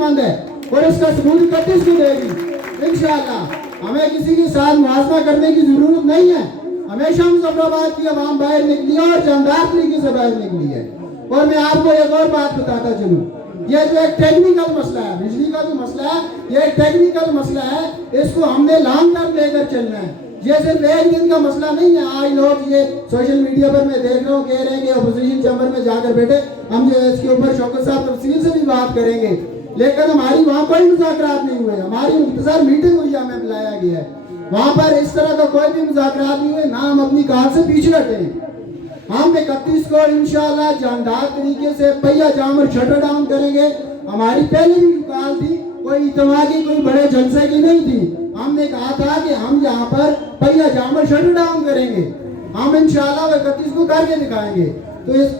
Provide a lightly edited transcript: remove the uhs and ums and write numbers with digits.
मंद है और इसका सबूत 31 को देगी इंशाअल्लाह। हमें किसी के साथ मुआवजा करने की जरूरत नहीं है। हमेशा मुजफ्फराबाद की आवाम बाहर निकली है और जानदार तरीके से बाहर निकली है। और मैं आपको एक और बात बताता चलूं, ये जो एक टेक्निकल मसला है, बिजली का जो मसला है, ये एक टेक्निकल मसला है, इसको हमने लॉन्ग टर्म लेकर चलना है। ये सिर्फ एक दिन का मसला नहीं है। आज लोग ये सोशल मीडिया पर मैं देख रहा हूँ कह रहे हैं कि अपोजिशन चैम्बर में जाकर बैठे हम जो इसके ऊपर शौकत साहब तफसील से भी बात करेंगे, लेकिन हमारी वहाँ कोई मुज़ाकरात नहीं हुए। हमारी इंतजार मीटिंग हुई, हमें बुलाया गया है, वहाँ पर इस तरह का कोई भी मुज़ाकरात नहीं हुए, ना हम अपनी कार से पीछे हटे। हम 31 को इंशाअल्लाह जानदार तरीके से पहिया जाम और शटर डाउन करेंगे। हमारी पहले भी कॉल थी, कोई इज्तिमा की कोई बड़े जलसे की नहीं थी। हमने कहा था कि हम यहाँ पर पहिया जाम और शटर डाउन करेंगे। हम इंशाअल्लाह 31 को करके दिखाएंगे। तो इस